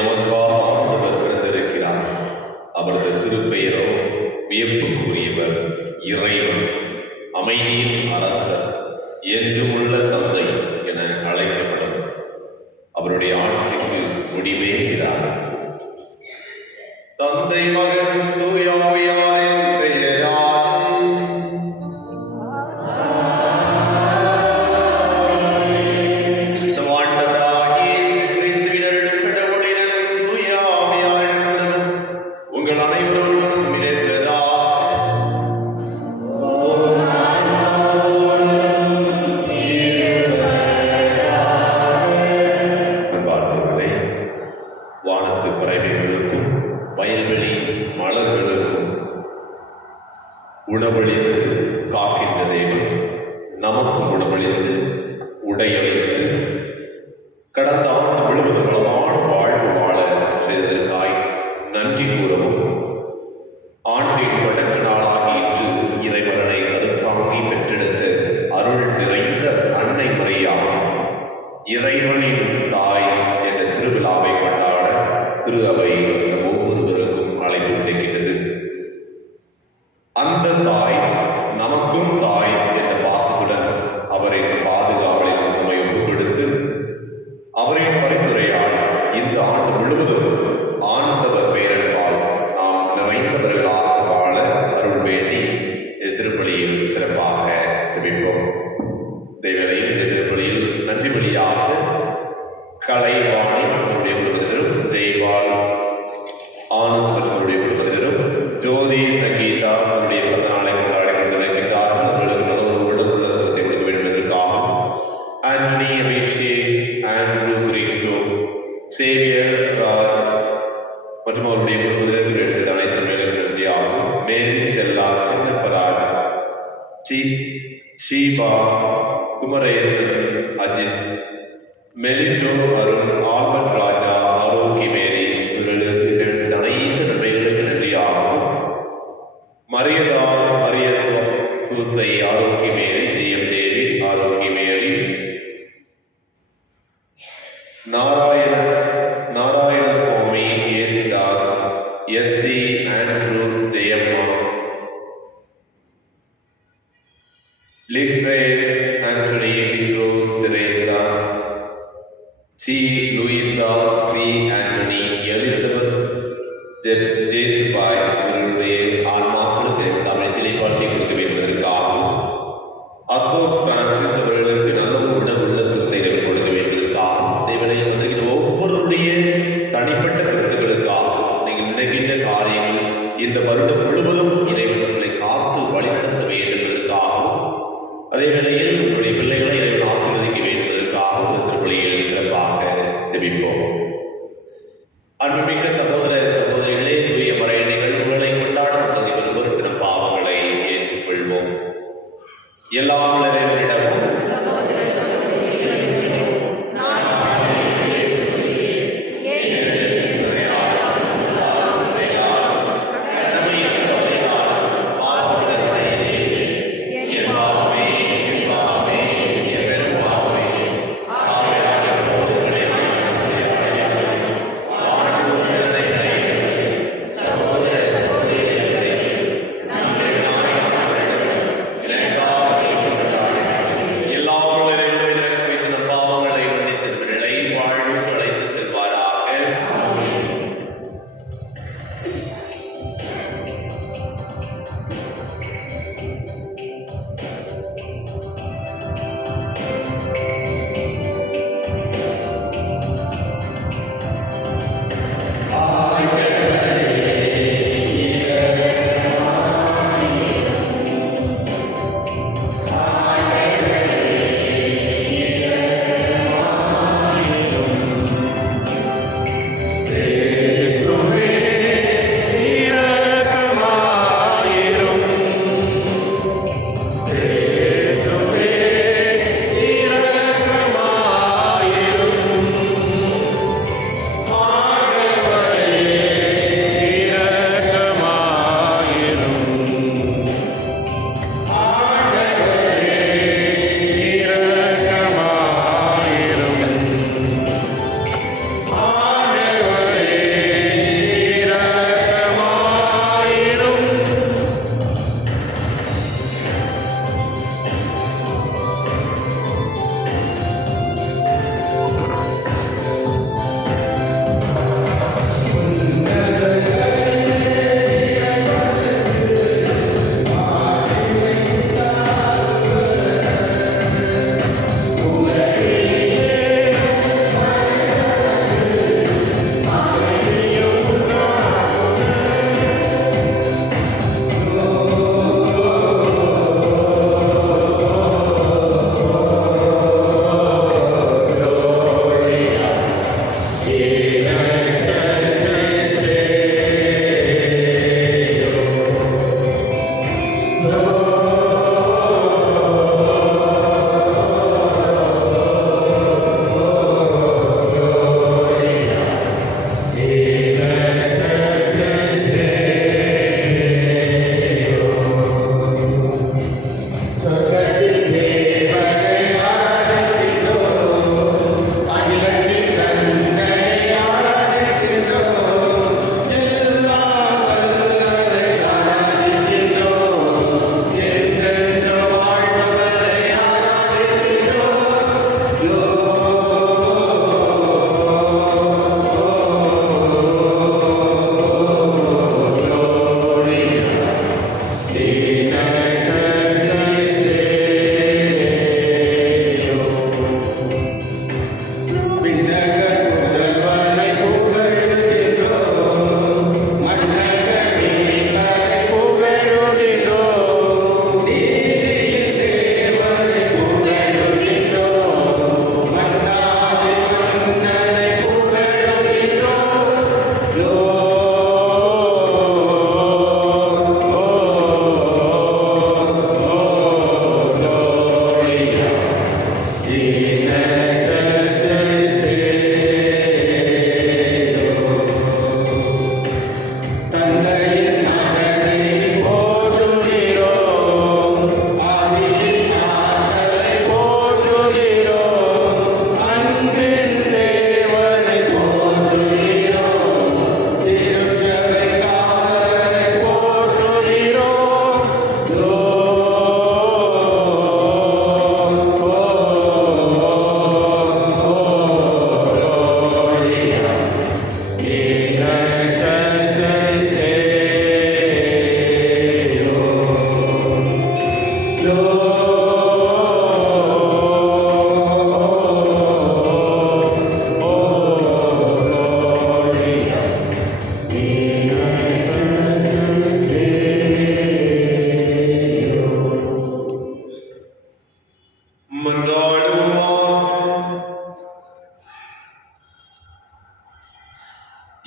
நமக்காக ஆண்டவர் பிறந்திருக்கிறார். அவரது திருப்பெயரோ வியப்புக்குரியவர், இறைவன், அமைதியின் அரசர், என்றுமுள்ள தந்தை என அழைக்கப்படும். அவருடைய ஆட்சிக்கு முடிவே இராது. தந்தை, மகன், தூய ஆவியாரின் பெயராலே நம் ஆண்டவராகிய இயேசு கிறிஸ்துவின் அருளும் கடவுளின் அன்பும் தூய ஆவியாரின் உறவும் உங்கள் அனைவரோடும் இருப்பதாக. அன்பார்ந்தவர்களே, வானத்து பறவைகளுக்கும் வயல்வெளி மலர்களுக்கும் உணவளித்து காக்கின்ற தேவன் நமக்கும் உணவளித்து உடையளித்து கடந்த ஆண்டு முழுவதும் வளமான வாழ்வு வாழ செய்ததற்காய் நன்றி கூறவும், ஆண்டின் தொடக்க நாளாகி இன்று இறைவனை கருத்தாங்கி பெற்றெடுத்த அருள் நிறைந்த அன்னை மரியாள் இறைவனின் தாய் என்ற திருவிழாவை கொண்டாட திரு அவை நம் ஒவ்வொருவருக்கும் அழைப்பு விடுக்கின்றது. அந்த தாய் நமக்கும் தாய் என்ற பாசத்துடன் அவரின் பாதுகாவலில் நம்மை ஒப்புக் கொடுத்து, அவரின் பரிந்துரையால் இந்த ஆண்டு முழுவதும் ஆண்டவர் பேரன்பால் நாம் நிறைந்தவர்களாக வாழ அருள் வேண்டி திருப்பலியில் சிறப்பாக ஜெபிப்போம். தேவனையில் இந்த திருப்பலியில் நன்றி வழியாக கலைவாணி மற்றவருடைய குடும்பத்தினரும், ஜெய்வால் ஆனந்த் மற்றவருடைய குடும்பத்தினரும், ஜோதி சங்கீதா தன்னுடைய பிறந்த நாளை கொண்டாடி கொண்டிருக்கின்றார்கள். அவர்களுக்கு நல்ல ஒரு விடுமுள்ள சுரத்தை கொடுக்க வேண்டும் என்பதற்காக Antony, Abhishek, Andrew, Crito, Xavier, Raj மற்றும் அவருடைய குடும்பத்தினருக்கு செய்த அனைத்து மேலும் நன்றியாகும். Mary, Stella, Chinnapparaj, Sheeba, Kumaresan, Ajith, Melito, Arun, Albert Raja, Aroki, Mary இவர்களுக்கு செய்த அனைத்து நன்மைகளுக்கு நன்றியாகும். Mariyadas, Mariya Susai, Aroki Mary, GM David, Aroki Mary, Narayana Swamy, Yesudas, SC, Andrew, Jeyamma, Lidwell, Antony, D'Cruz, Theresa, C, Louisa, C,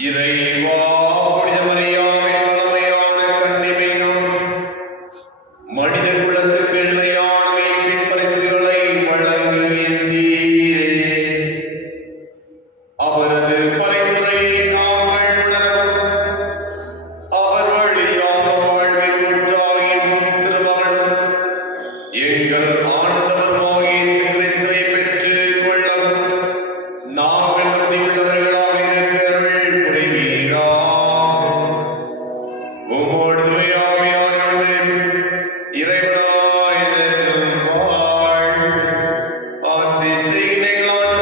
இறைவா, புனித மரியாவின் வளமையான கன்னிமையினால் மனித குலத்துக்கு நிலையான மீட்பின் பரிசுகளை வழங்குகின்றீரே. அவரது பரிந்துரையை நாங்கள் உணரவும், அவர் வழியாக வாழ்வில் ஊற்றாகியும் திருமகனும் எங்கள் ஆண்டவருமாகிய இயேசு கிறிஸ்துவை பெற்றுக் கொள்ளவும் நாங்கள் தகுதியுள்ளவர்களாக இருக்க அருள் புரிவீராக. உம்மோடு தூய ஆவியானவரே, இறைவனாய் நிற்கும் வாழ்வு ஆற்றி செய்கிறீர்களாக.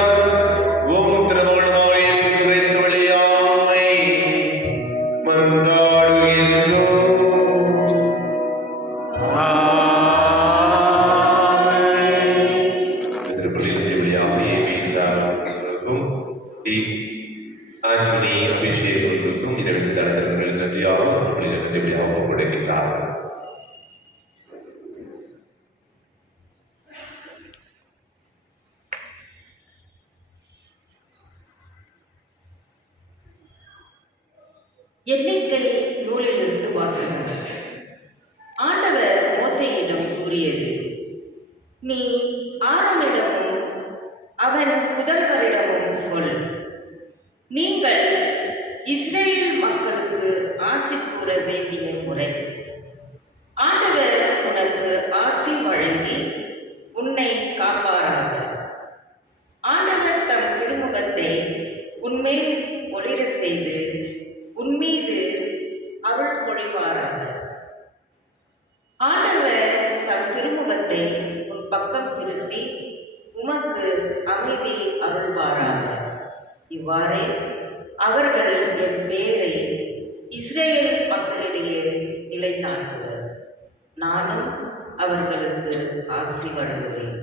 உம் திருமகனுமாகிய இயேசு கிறிஸ்து வழியாக உம்மை மன்றாடுகின்றோம். திருப்பலியிலே வழியாகிய வீட்டார்களுக்கும் ஆண்டனி அபிஷேகங்களுக்கும் இறைவன் தரங்களுக்கு நன்றியாக திருப்பலியாக ஒப்படைக்கின்றார். எண்ணிக்கை நூலிலிருந்து வாசகம். ஆண்டவர் மோசேயிடம் கூறியது, நீ ஆரோனிடமும் அவன் புதல்வரிடமும் சொல், நீங்கள் இஸ்ரேல் மக்களுக்கு ஆசி கூற வேண்டிய முறை. ஆண்டவர் உனக்கு ஆசி வழங்கி உன்னை காப்பாராக. ஆண்டவர் தம் திருமுகத்தை உன்மேல் ஒளிர செய்து உன்மீது அருள் பொழிவாராக. ஆண்டவர் தம் திருமுகத்தை உன் பக்கம் திருப்பி உமக்கு அமைதி அருள்வாராக. இவ்வாறே அவர்கள் என் பெயரை இஸ்ரேல் மக்களிடையே நிலைநாட்டுவர். நானும் அவர்களுக்கு ஆசி வழங்குவேன்.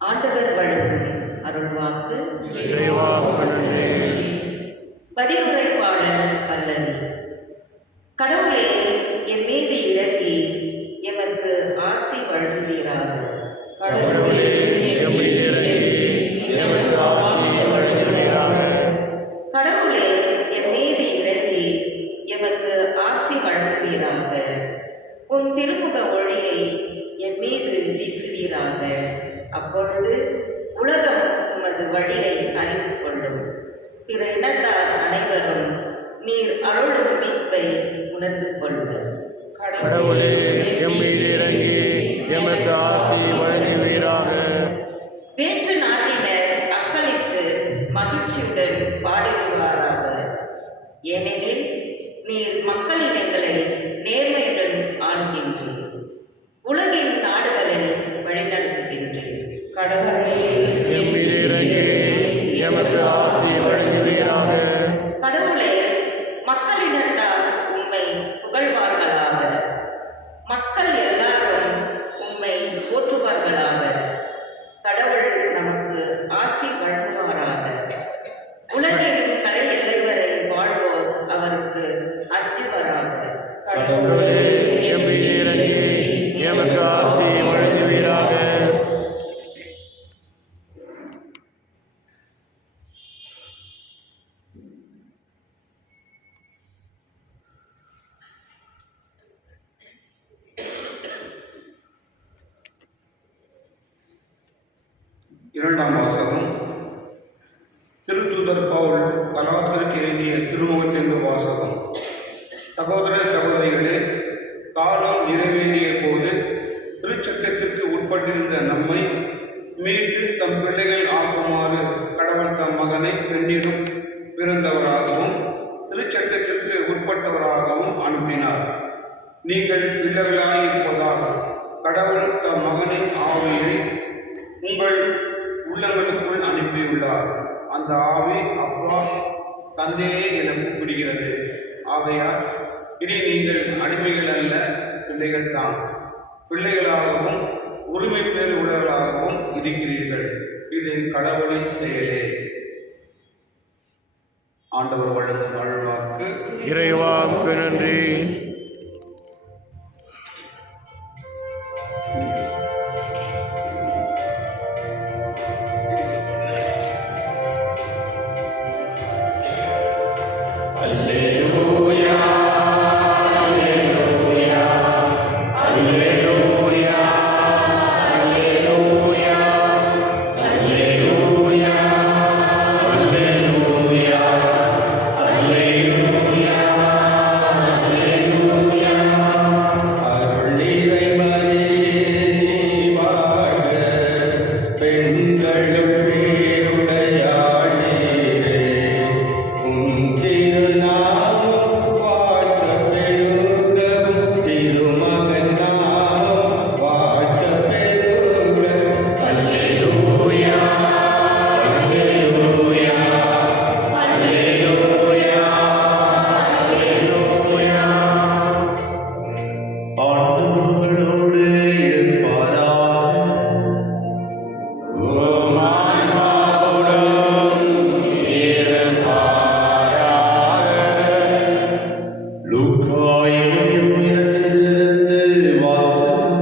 ஆண்டவர் வழங்கும் அருள்வாக்கு. பதிவுரை பாடல் பல்லவி. கடவுளே, என் மீது இறங்கி எமக்கு ஆசி வழங்குவீராக. கடவுளே, என் மீது இறங்கி எமக்கு ஆசி வழங்குவீராக. கடவுளே, என் மீது இறங்கி எமக்கு ஆசி வழங்குவீராக. உம் திருமுக ஒளியை என் மீது வீசுவீராக. அப்பொழுது உலகம் உமது வழியை அறிந்து கொள்ளும். பிற இனத்தார் அனைவரும் நீர் அருளும் மீட்பை உணர்ந்து கொள்வர். கடவுளே, எம் மீது இறங்கி எமக்கு ஆசி வழங்குவீராக. வேற்று நாட்டினர் அக்களித்து மகிழ்ச்சியுடன் பாடிடுவாராக. ஏனெனில் நீர் மக்களினங்களை நேர்மையுடன் ஆளுகின்றீர், உலகின் நாடுகளை வழிநடத்துகின்றீர். கடவுளே, எம் மீது இறங்கி எமக்கு ஆசி வழங்குவீராக. கடவுளே, மக்களினத்தார் உம்மை புகழ்வார்களாக. மக்கள் எல்லாரும் உம்மை போற்றுவார்களாக. கடவுள் நமக்கு ஆசி வழங்குவாராக. உலகின் கடை எல்லை வரை வாழ்வோர் அவருக்கு அஞ்சுவராக. கடவுளே, எம் மீது இறங்கி எமக்கு ஆசி வழங்குவீராக. இரண்டாம் வாசகம். திருத்தூதர் பவுல் கலாத்திற்கு எழுதிய திருமுகத்திலிருந்து வாசகம். சகோதர சகோதரிகளே, காலம் நிறைவேறிய போது திருச்சட்டத்திற்கு உட்பட்டிருந்த நம்மை மீட்டு தம் பிள்ளைகள் ஆக்குமாறு கடவுள் தம் மகனை பெண்ணிடம் பிறந்தவராகவும் திருச்சட்டத்திற்கு உட்பட்டவராகவும் அனுப்பினார். நீங்கள் பிள்ளைகளாயிருப்பதால் கடவுள் தம் மகனின் ஆவியை உங்கள் உள்ளங்களுக்குள் அனுப்பினார். இருந்தால் அந்த ஆவி அப்பா தந்தையே என கூப்பிடுகிறது. ஆகையால் இனி நீங்கள் அடிமைகள் அல்ல, பிள்ளைகள் தான். பிள்ளைகளாகவும் உரிமை பேறு உடையவர்களாகவும் இருக்கிறீர்கள். இது கடவுளின் செயலே. ஆண்டவர் வழங்கும் அருள்வாக்கு. இறைவாக்கு நன்றி. ஆண்டவர்களோடு இருப்பாராக. லூக்கா எழுதிய நற்செய்தியிலிருந்து வாசகம்.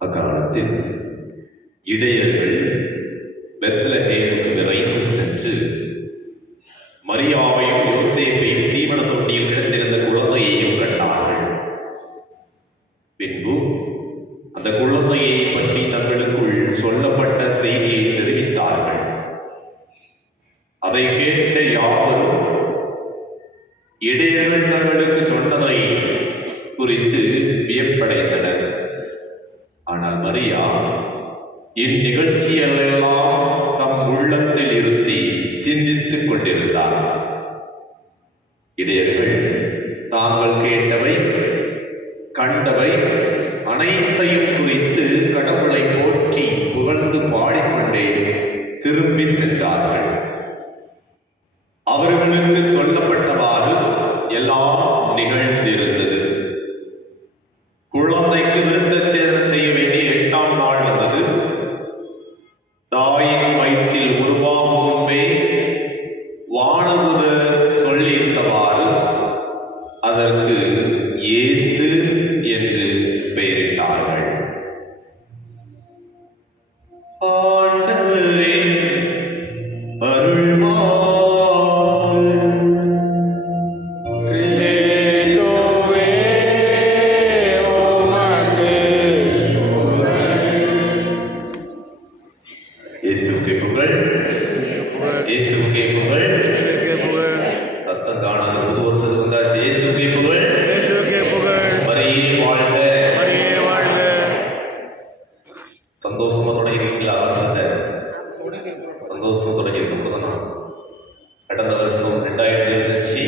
அக்காலத்தில் இடையர்கள் பெத்லகேமுக்கு விரைந்து சென்று மரியாவையும் யோசேப்பையும் தீவன தொட்டியில் கிடந்திருந்த குழந்தையையும் கண்டார்கள். பின்பு அந்த குழந்தையை பற்றி தங்களுக்குள் சொல்லப்பட்ட செய்தியை தெரிவித்தார்கள். அதை கேட்ட யாவரும் இடையர்கள் தங்களுக்கு சொன்னதை குறித்து வியப்படைந்தனர். ஆனால் மரியா இந்நிகழ்ச்சியெல்லாம் தம் உள்ளத்தில் இருத்தி சிந்தித்துக் கொண்டிருந்தார். இடையர்கள் தாங்கள் கேட்டவை கண்டவை அனைத்தையும் குறித்து கடவுளை போற்றி புகழ்ந்து பாடிக்கொண்டே திரும்பி சென்றார்கள். அவர்களுக்கு சொல்லப்பட்டவாறு எல்லாம் நிகழ்ந்திருந்தது. குழந்தைக்கு விருத்தச்சேதனம் செய்ய வேண்டிய 8ஆம் நாள் வந்தது. தாயின் வயிற்றில் உருவாகும் முன்பே வானதூதர் சொல்லியிருந்தவாறு அதற்கு இயேசு என்று பெயரிட்டார்கள். ஆண்டவரின் அருள்வாக்கு. இயேசுவுக்கே புகழ். இயேசுவுக்கே புகழ். ரத்தம் காணாத புது வருஷத்துக்கு வந்தாச்சு. இயேசுவுக்கே புகழ். மரியே வாழ்க. சந்தோஷமா தொடங்கிருக்கீங்களா வருஷத்தை? சந்தோஷமா தொடங்கியிருக்கும். கடந்த வருஷம் 2025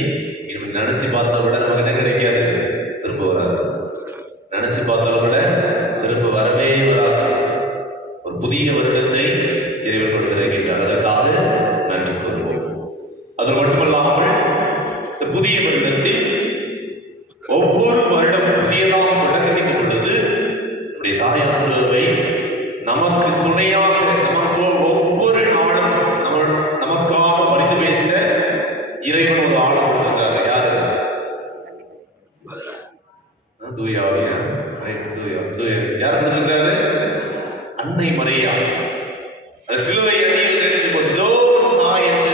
இப்படி நினைச்சு பார்த்தா விட நமக்கு என்ன கிடைக்காது, திரும்ப வராது. நினைச்சு பார்த்தாலும் விட திரும்ப வரவே வராது. ஒரு புதிய வருடத்தை இறைவன் கொடுத்திருக்கின்றார். அதற்காக நன்றி கூறுவோம். அது மட்டுமல்லாமல் இந்த புதிய வருடத்தில் ஒவ்வொரு வருடம் புதியதாக தொடங்குகின்ற பொழுது நம்முடைய தாயார் திருவை நமக்கு துணையாக நமக்கு ஒவ்வொரு நாளும் நமக்காக பரிந்து பேச இறைவன் ஒரு ஆள் கொடுத்திருக்காரு. யாரு? தூயாவியா யார் கொடுத்திருக்காரு? அன்னை மரியா. சிலுவை அடியில் கொண்டோ தாய் என்று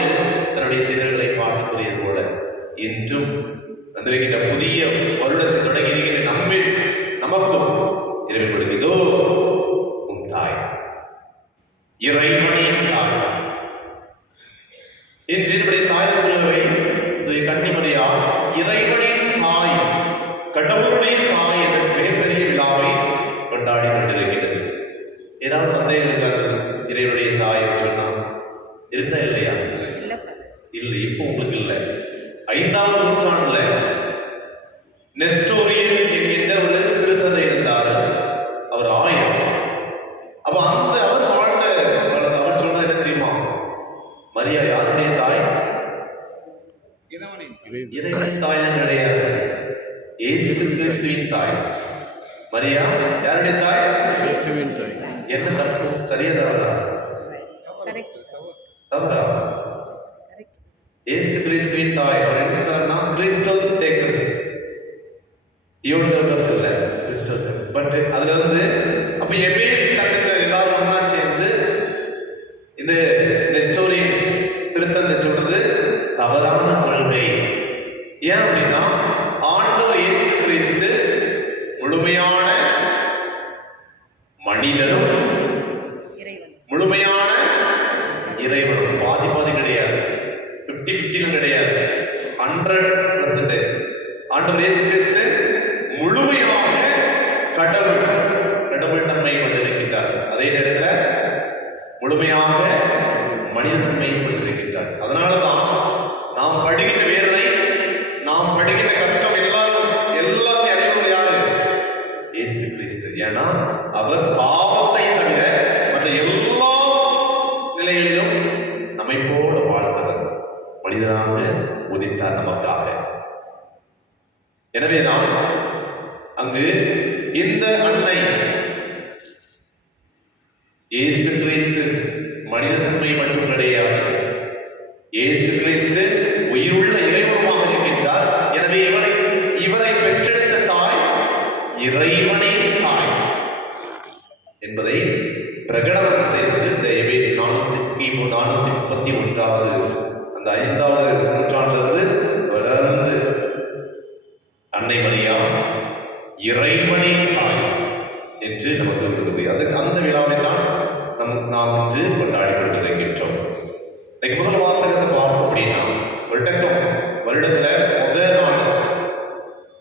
தன்னுடைய சீடர்களை பார்த்துக்குரியது போல இன்றும் வந்திருக்கின்ற புதிய வருடத்தை தொடங்கி இருக்கின்ற நம்மில் நமக்கும் இறைவன் கொடுக்கிறதோ உன் தாய், இறைவனின் தாய். இன்று என்னுடைய தாய் திருவை கன்னிமரியா இறைவனின் தாய், கடவுளுடைய தாய் என்ற மிகப்பெரிய விழாவை கொண்டாடி கொண்டிருக்கிறது. ஏதாவது சந்தேகம் இருக்காது? இறைவனுடைய தாய் சொன்னா இருந்தா இல்லையா? இல்லை, இப்போ உங்களுக்கு இல்லை. 5ஆம் நூற்றாண்டுல நெஸ்டோரியன் என்கின்ற ஒரு திருத்தந்தை இருந்தார். அவர் ஆயர். அப்ப அந்த அவர் வாழ்ந்த காலத்துல அவர் சொன்னது என்ன தெரியுமா? மரியா யாருடைய தாய்? இறைவனின் தாய் கிடையாது, இயேசு கிறிஸ்துவின் தாய். மரியா யாருடைய தாய்? இயேசுவின் தாய். என்ன தப்பு? சரியா தவறா? தவறா? இயேசு கிறிஸ்துவின் தாய். அவர் என்ன சொன்னார்னா கிறிஸ்டோஸ் டேக்கஸ், தியோடோகஸ் இல்ல, கிறிஸ்டோஸ். பட் அதுல அப்ப எபேசு சங்கத்துல எல்லாரும் ஒண்ணா சேர்ந்து இந்த நெஸ்டோரியன் திருத்தந்தை சொல்றது தவறான கொள்கை. ஏன் அப்படின்னா ஆண்டவர் இயேசு கிறிஸ்து முழுமையான மனிதனும் முழுமையான இறைவனும். பாதி பாதி கிடையாது, 50-50 கிடையாது, 100%. ஆண்டவர் இயேசு கிறிஸ்து முழுமையாக கடவுள் தன்மை கொண்டிருக்கின்றார். அதே நேரத்தில் முழுமையாக மனித தன்மையை கொண்டிருக்கின்றார். அதனாலதான் நாம் படிக்கிற வேதனை, நாம் படிக்கிற கஷ்டம் எல்லாத்தையும் அறிவுள்ள யாரு? இயேசு கிறிஸ்து. ஏன்னா அவர் பாவத்தை தவிர மற்ற எல்லா நிலைகளிலும் நம்மை போல வாழ்ந்தவர், மனிதனாக உதித்தார் நமக்காக. எனவேதான் அங்கு இந்த அன்னை இயேசு கிறிஸ்து மனித தன்மை மட்டும் கிடையாது, இயேசு கிறிஸ்து உயிருள்ள இறைவனுமாக இருக்கின்றார். எனவே இவரை பெற்றெடுத்த தாய் இறைவனே தாய் என்பதை பிரகடனம் செய்தது இந்த எபேசு 431 அந்த 5வது நூற்றாண்டிலிருந்து தொடர்ந்து அன்னை மரியா இறைவனே தாய் என்று நமக்கு கொடுக்கப்படுகிறது. அந்த விழாவை தான் நாம் இன்று கொண்டாடி கொண்டிருக்கின்றோம். இன்னைக்கு முதல் வாசகத்தை பார்த்தோம் அப்படின்னா வருடத்துல முதல் நாள்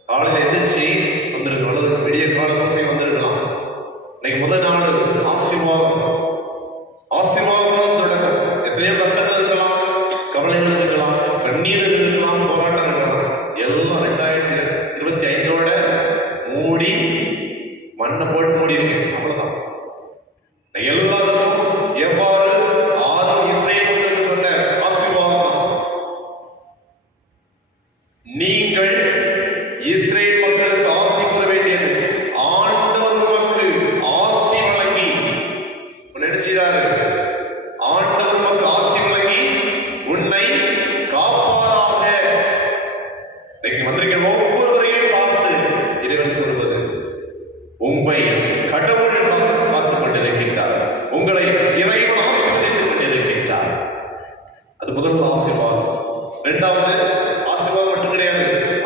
காலையில் எந்திரிச்சு வந்திருக்கலாம், அல்லது விடிய காலத்தை வந்திருக்கலாம். இன்னைக்கு முதல் நாள் ஆசீர்வாதம் தொடக்கம். எத்தனையோ கஷ்டங்கள் இருக்கலாம், கவலைகள் இருக்கலாம், கண்ணீர் இருக்கலாம், போராட்டம் இருக்கலாம். எல்லாம் 2025 மூடி மண்ணை போட்டு மூடி இருக்கு. அவ்வளவுதான். எல்லாருக்கும் எவ்வாறு ஆதாம் இஸ்ரேல் மக்களுக்கு சொன்ன ஆசீர்வாதம், நீங்கள் இஸ்ரேல் மக்களுக்கு ஆசி கூற வேண்டியது. ஆண்டவர் உமக்கு ஆசி வழங்கி நினைச்சாரு, ஆண்டவர் உமக்கு ஆசி வழங்கி உன்னை காப்பாராக. வந்திருக்கிற ஒவ்வொருவரையும் பார்த்து இறைவன் கூறுவது, உம்மை கடவுள் பார்த்துக் கொண்டிருக்கின்றார், உங்களை இறைவன் ஆசீர்வதித்துக் கொண்டிருக்கின்றார். அது முதல் ஆசீர்வாதம். இரண்டாவது ஆசீர்வாதம் மட்டும் கிடையாது,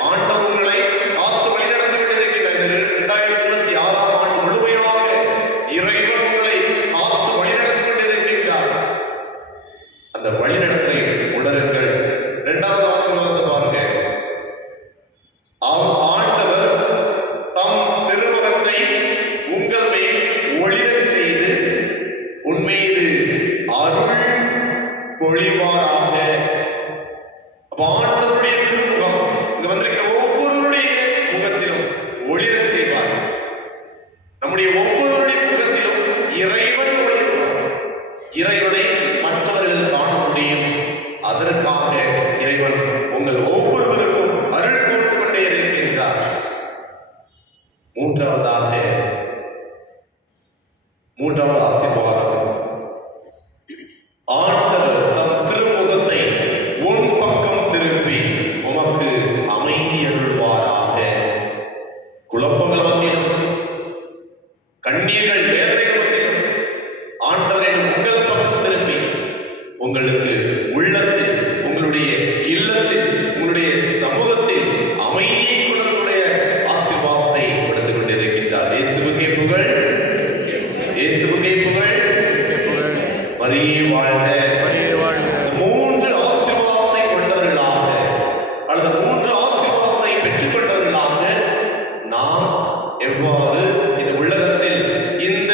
ஆண்டவர் உங்களை காத்து வழிநடத்தி கொண்டிருக்கின்றார். 2026 முழுமையாக இறைவன் உங்களை காத்து வழிநடத்தி கொண்டிருக்கின்றார். அந்த வழிநடத்தலை உணருங்கள். இரண்டாவது ஆசீர்வாதத்தை பாருங்க, ஆண்டவர் தம் திருமுகத்தை உங்கள் மேல் ஒளிரச் செய்து உன்மீது அருள் பொழிவாராக. ஆண்டவருடைய திருமுகம் இங்க வந்திருக்கிற ஒவ்வொருவருடைய முகத்திலும் ஒளிரச் செய்வார். நம்முடைய ஒவ்வொருவருடைய முகத்திலும் இறைவன் ஒளிர்வார். இறைவனை மற்றவர்கள் காண முடியும். அதற்காக இறைவன் உங்கள் ஒவ்வொருவருக்கும் அருள் கொடுத்து கொண்டே இருக்கின்றார். மூன்றாவது ஆசீர்வாதம், ஆண்டவர் தம் திருமுகத்தை உன் பக்கம் திருப்பி உமக்கு அமைதி அருள்வாராக. குழப்பங்கள் மத்தியிலும், கண்ணீர்கள் வேதனைகள் மத்தியிலும் ஆண்டவரிடம் உங்கள் பக்கம் திருப்பி உங்களுக்கு உள்ளத்தில், உங்களுடைய இல்லத்தில், உங்களுடைய சமூகத்தில் அமைதியை கொடுக்கக்கூடிய ஆசீர்வாதத்தை கொடுத்துக் கொண்டிருக்கின்றார். இயேசுவுக்கே புகழ், இயேசுவுக்கே புகழ். மரியே வாழ்க. மூன்று ஆசீர்வாதத்தை கொண்டவர்களாக, அல்லது மூன்று ஆசீர்வாதத்தை பெற்றுக் கொண்டவர்களாக நாம் எவ்வாறு இந்த உலகத்தில் இந்த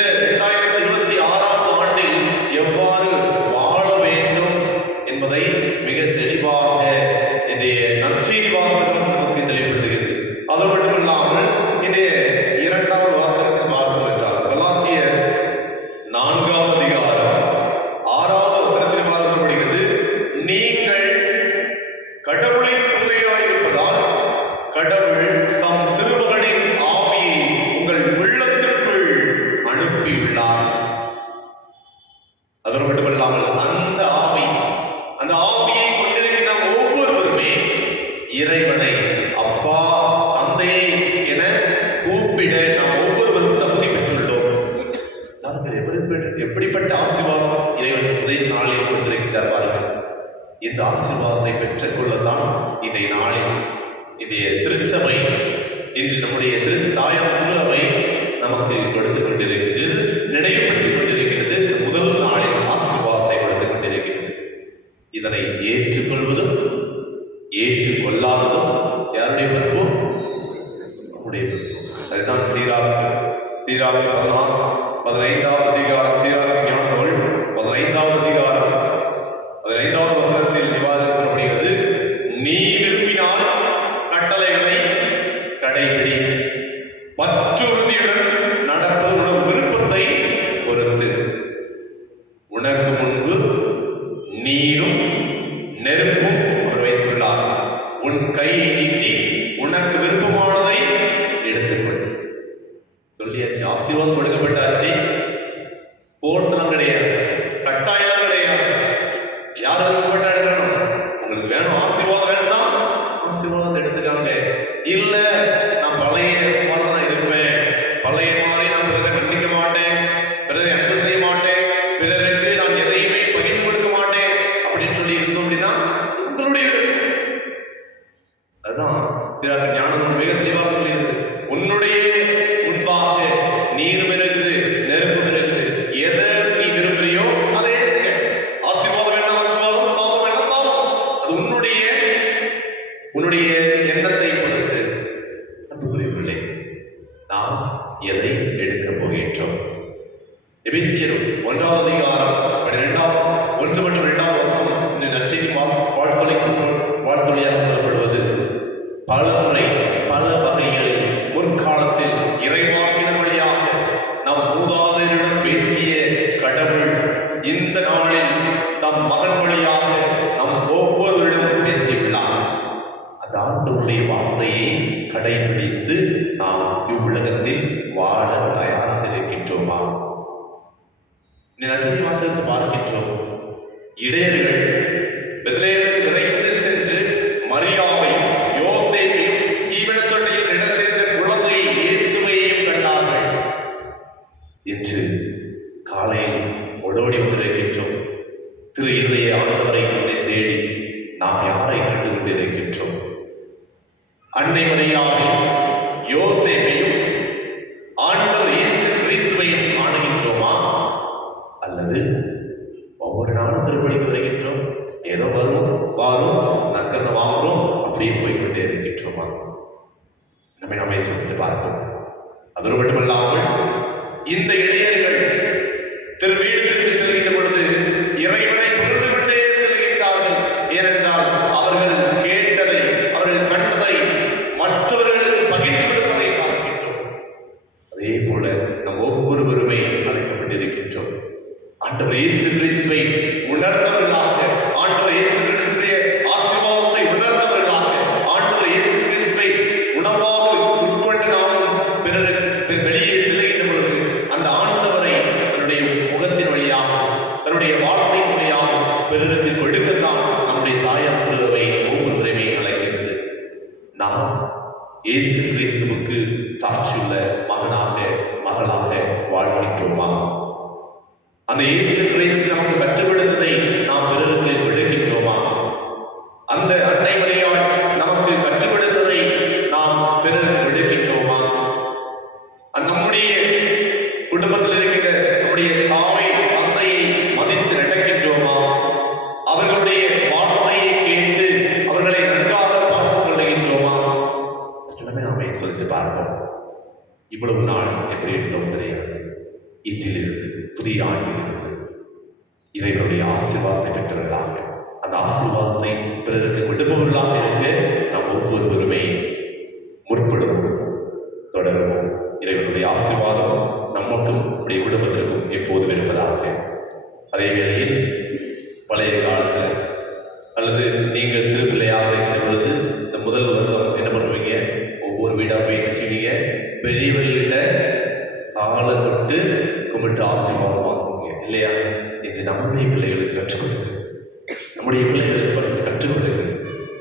எப்படிப்பட்ட ஆசீர்வாதம் இறைவன் முதல் நாளில் கொடுத்திருக்கிறார் பாருங்கள். இந்த ஆசீர்வாதத்தை பெற்றுக்கொள்ளத்தான் இன்றைய நாளில் இன்றைய திருச்சபை, இன்று நம்முடைய தாயார் திரு அவை நமக்கு கொடுத்துக் கொண்டிருக்கின்றது, நினைவுபடுத்திக் கொண்டிருக்கிறது. முதல் நாளில் ஆசீர்வாதத்தை கொடுத்துக் கொண்டிருக்கிறது. இதனை ஏற்றுக்கொள்வதும் ஏற்றுக்கொள்ளாததும் யாருடைய பொறுப்பு? நம்முடைய பொறுப்பு. அதுதான் சீராக்கு 15வது அதிகாரம், சீராக்கு ஞான நூல் 15வது அதிகாரம் 15வது வசனத்தில் விவாதிக்கப்படுகிறது. நீ விரும்பினால் கட்டளைகளை கடைபிடி, பற்றுறுதியுடன் நடப்பது விருப்பத்தை பொறுத்து. உனக்கு முன்பு நீரும் நெருப்பும் அவர் வைத்துள்ளார். உன் கையை நீட்டி உனக்கு விருப்பமானதை எடுத்துக்கொள். சொல்லியாச்சு, ஆசீர்வாதம் கொடுக்கப்பட்டாச்சு. போர்ஸ் எல்லாம் கிடையாது, கட்டாயம் கிடையாது. யார் விருப்பப்பட்டா எடுக்கணும்? உங்களுக்கு வேணும் ஆசீர்வாதம் வேணும்னா ஆசீர்வாதத்தை எடுத்துக்காங்க. இல்ல நான் பழைய மாதிரி நான் இருப்பேன், பழைய மாதிரி நான் பிறரை கண்டிக்க மாட்டேன், பிறரை அன்பு செய்ய மாட்டேன், பிறருக்கு நான் எதையுமே பகிர்ந்து கொடுக்க மாட்டேன் அப்படின்னு சொல்லி இருந்தோம் அப்படின்னா உங்களுடைய அதுதான் ஞான நூல் மிக தெளிவாக சொல்லியிருது. உன்னுடைய முன்பாக நீரும் இருக்குது, நெருப்பும் இருக்குது. எதை நீ விரும்புறியோ அதை எடுத்துக்க. ஆசீர்வாதம் வேணா ஆசீர்வாதம், சாபம் வேணா சாபம். அது உன்னுடைய எண்ணத்தை பொறுத்து. அன்புக்குரியவர்களே, நாம் எதை எடுக்க போகின்றோம்? எபேசியர் 1வது அதிகாரம் 1 மற்றும் 2வது வசனம் இந்த நற்செய்தி வாழ்த்தொழியாக கூறப்படுவது. பல முறை பல வகைகளில் முற்காலத்தில் இறைவாக்கினர் வழியாக நம் மூதாதையரிடம் பேசிய கடவுள் இந்த நாளில் நம் மகன் வழியாக நம் ஒவ்வொருவரிடம் பேசியுள்ளார். அந்த ஆண்டவருடைய வார்த்தையை கடைபிடித்து நாம் இவ்வுலகத்தில் வாழ தயாராக இருக்கின்றோமா? நற்செய்தி வாசகத்தை பார்க்கின்றோம். இடையர்கள் பெத்லகேமுக்கு விரைந்து சென்று மரியாவையும் யோசேப்பையும் தீவனத் தொட்டியில் இடத்திருந்த குழந்தையை இயேசுவையும் கண்டார்கள். இன்று காலையில் ஓடோடி வந்திருக்கின்றோம். திரு இருதய ஆண்டவரை தேடி நாம் யாரை கண்டு கொண்டிருக்கின்றோம்? அன்னை மரியாவையும் யோசேப்பையும் ஆண்டவர் இயேசு கிறிஸ்துவையும் காணுகின்றோமா? அல்லது ஒவ்வொரு நாளும் திருப்பலிக்கு வருகின்றோம், ஏதோ வரும் நற்கரணை வாங்குறோம், அப்படியே போய்கொண்டே இருக்கின்றோமா? நம்மை சிந்தித்து பார்ப்போம். அதோடு மட்டுமல்லாமல் இந்த இடையர்கள் வீடு திரும்பி செல்கின்ற பொழுது இறைவனை புரிந்து கொண்டே செல்கின்றார்கள். ஏனென்றால் அவர்கள் கேட்டதை, அவர்கள் கண்டதை மற்றவர்களுக்கு பகிர்ந்து கொடுப்பதை பார்க்கின்றோம். அதே போல நம் ஒவ்வொருவருமே அழைக்கப்பட்டிருக்கின்றோம். ஆண்டவர் இயேசு கிறிஸ்துவை உணர்ந்தவர்களாக, ஆண்டவர் இயேசு கிறிஸ்துவை ஆசீர்வாதத்தை உணர்ந்தவர்களாக, ஆண்டவர் இயேசு கிறிஸ்துவை உணவாக உட்கொண்டு நாமும் பிறருக்கு வெளியே செல்கின்ற பொழுது அந்த ஆண்டவரை தன்னுடைய முகத்தின் வழியாக, தன்னுடைய வார்த்தையின் வழியாக பிறருக்கு கொடுக்கத்தான் நம்முடைய தாயார் திருவை ஒவ்வொருவரையுமே அழைக்கின்றது. நாம் இயேசு கிறிஸ்துவுக்கு சாட்சியுள்ள மகனாக மகளாக வாழ்கின்றோமா? அந்த இயேசு கிறிஸ்து நமக்கு கற்றுக் கொடுத்ததை நாம் பிறருக்கு கொடுக்கின்றோமா? அந்த அன்னை மரியாள் நமக்கு கற்றுக் கொடுத்ததை நாம் பிறருக்கு கொடுக்கின்றோமா? நம்முடைய குடும்பத்தில் இருக்கின்ற நம்முடைய தாயை தந்தையை மதித்து நடக்கின்றோமா? அவர்களுடைய வார்த்தையை கேட்டு அவர்களை நன்றாக பார்த்துக் கொள்கின்றோமா? நாமே சொல்லிட்டு பார்ப்போம். இவ்வளவு நாள் எப்படி இருந்தோம் தெரியாது. இன்றிலிருந்து புதிய ஆண்டிலிருந்து இறைவனுடைய ஆசீர்வாதத்தை பெற்றவர்களாக, அந்த ஆசீர்வாதத்தை பிறருக்கு கொடுப்பவர்களாக இருக்க நாம் ஒவ்வொருவருமே முற்படுவோம், தொடருவோம். இறைவனுடைய ஆசீர்வாதம் நமக்கும் நம்முடைய குடும்பத்திற்கும் எப்போதும் இருப்பதாக. அதே வேளையில் பழைய காலத்தில் அல்லது நீங்கள் சிறு பிள்ளையாக இருந்த பொழுது இந்த முதல் வருடம் என்ன பண்ணுவீங்க? ஒவ்வொரு வீடாக போய் என்ன செய்வீங்க? பெரியவர்கிட்ட ஆளை தொட்டு கும்பிட்டு ஆசீர்வாதம் வாங்குவீங்க இல்லையா? என்று நம்முடைய பிள்ளைகளுக்கு கற்றுக் கொடுங்க, நம்முடைய பிள்ளைகளுக்கு கற்றுக் கொடுங்க.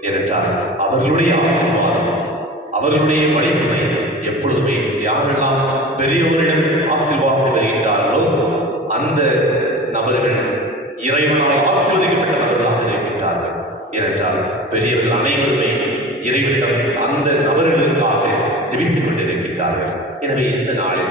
ஏனென்றால் அவர்களுடைய ஆசீர்வாதம், அவர்களுடைய வழித்துணை எப்பொழுதுமே யாரெல்லாம் பெரியவரிடம் ஆசீர்வாதம் வருகின்றார்களோ அந்த நபர்கள் இறைவனால் ஆசீர்வதிக்கப்பட்ட நபர்களாக இருக்கின்றார்கள். ஏனென்றால் பெரியவர்கள் அனைவருமே இறைவனிடம் அந்த நபர்களுக்காக ஜெபித்துக் கொண்டிருக்கின்றார்கள். எனவே இந்த நாள்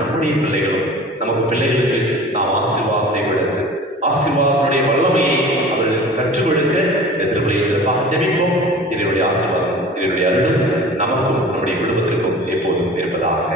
நம்முடைய பிள்ளைகளும் நமக்கு பிள்ளைகளுக்கு நாம் ஆசீர்வாதத்தை கொடுத்து ஆசீர்வாதத்துடைய வல்லமையை அவர்களுக்கு கற்றுக் கொடுக்க இந்த திருப்பலியில் சிறப்பாக ஜெபிப்போம். இதனுடைய ஆசீர்வாதம், இதனுடைய அருளும் நமக்கும் நம்முடைய குடும்பத்திற்கும் எப்போதும் இருப்பதாக.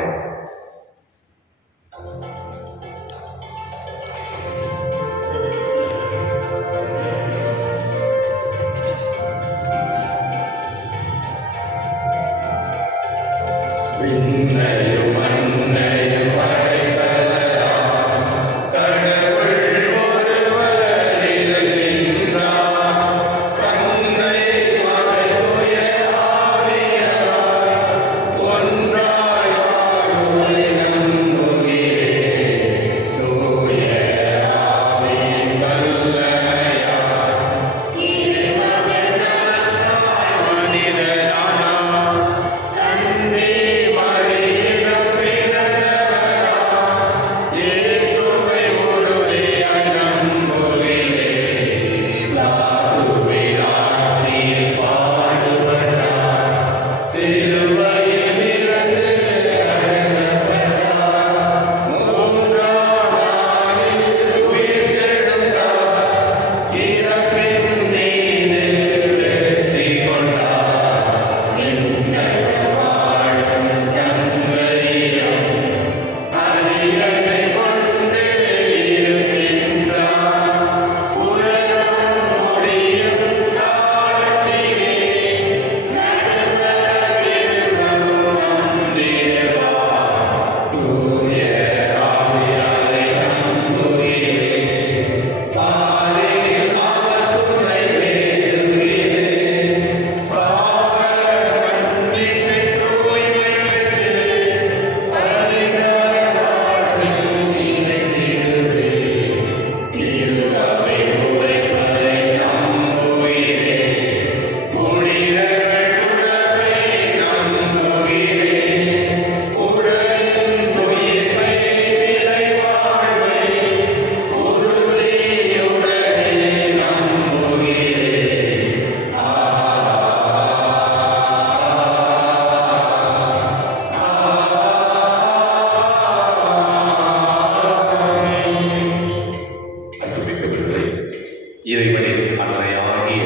இறைவனின் அன்னையாகிய